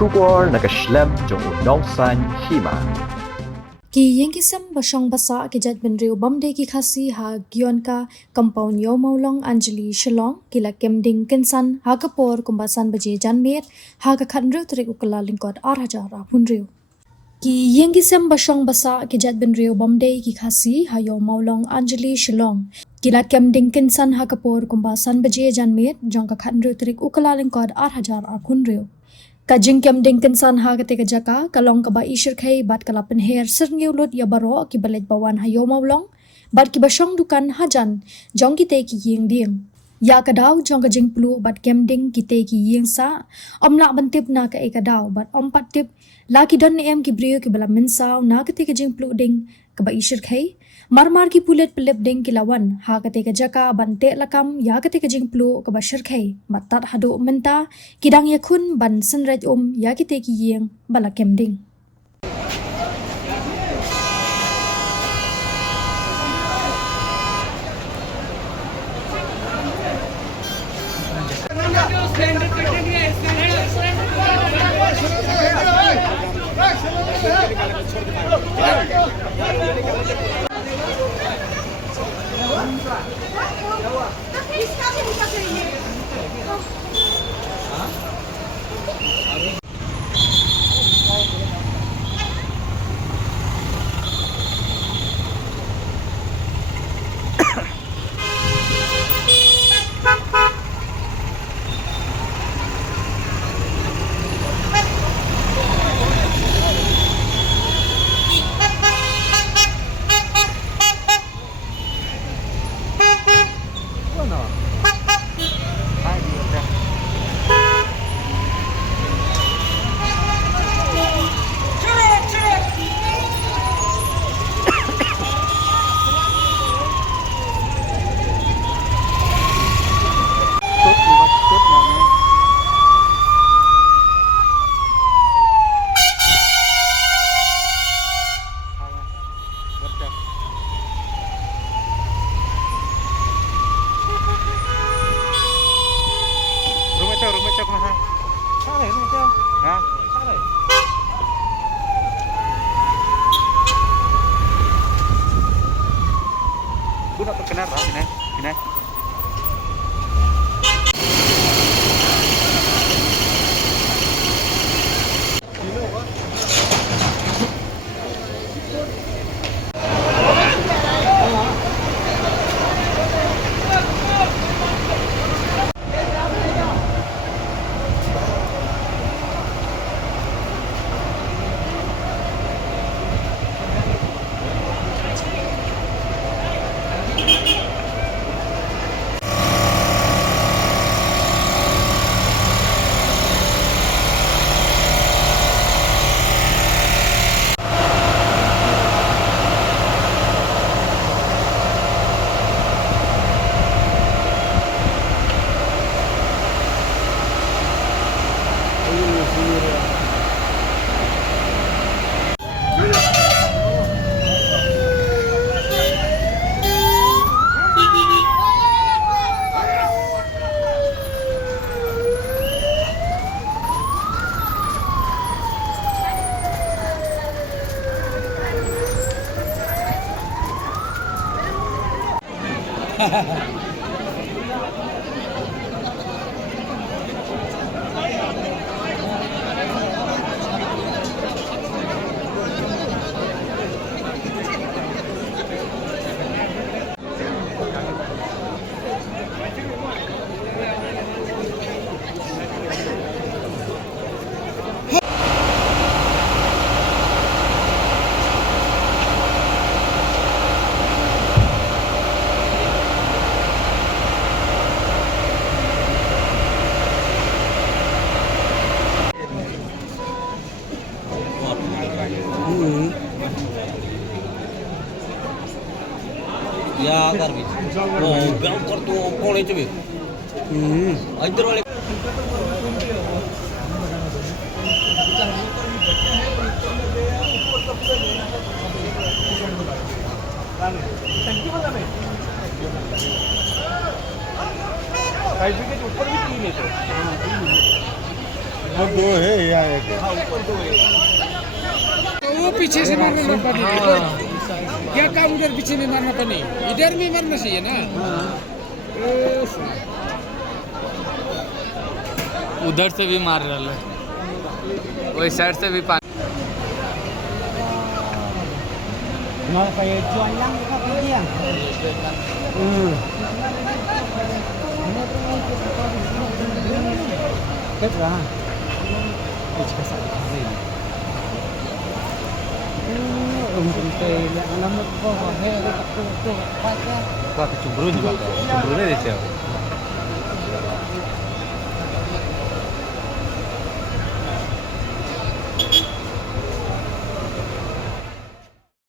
Shubor nakaslem jong unongsan hima. Ki yengkisem basong basa ki jat benriu bamde ki khasi ha gion ka compound yo maulong Anjali Shillong kila kemding kensan ha kapor kumbasan baje janmet ha ka khanru trik ukala lingkot 8000 punriu. Ki yengkisem basong basa ki jat benriu bamde ki khasi ha yo maulong Anjali Shillong kila kemding kensan ha kapor kumbasan baje janmet jong ka khanru trik ukala lingkot 8000 punriu. Kajing kem dingken san ha ketika jaka kalong kaba ishir khai bat kala penher serngeu lut ya baro ki balet bawan hayo maulong bat ki basong dukan hajan jong ki te ki yeng ding ya kadaw jong kajing plu bat kem ding ki te ki yeng sa omla bantip na ka e kadaw bat om pat tip la ki don em ki brio ki bala mensaw na ketika jing plu ding kaba ishir khai marmar ki pulet pelep ding ki lawan ha ketika jaka bante lakam ya ketika jing plu kaba shir khai matat hadu menta kidang yakun ban senraj ya ki te ki yeng bala kem ding rumah cak mah. Salah rumah cak. Hah? Salah. Guna terkenal lah sini. या कर भी वो गांव पर तो कोने च भी इधर वाले ऊपर भी 3 है तो ऊपर दो है या एक है? तो वो पीछे से मारना ना पड़े क्या काम उधर पीछे में मारना पड़े इधर में मारना चाहिए ना उधर से भी मार रहा है वही साइड से भी पानी nó phải chọn lăng có cái gì kết ra cũng tệ là nó có hệ cái cục cục Wah, kecemburuan juga. Cemburuannya di sini.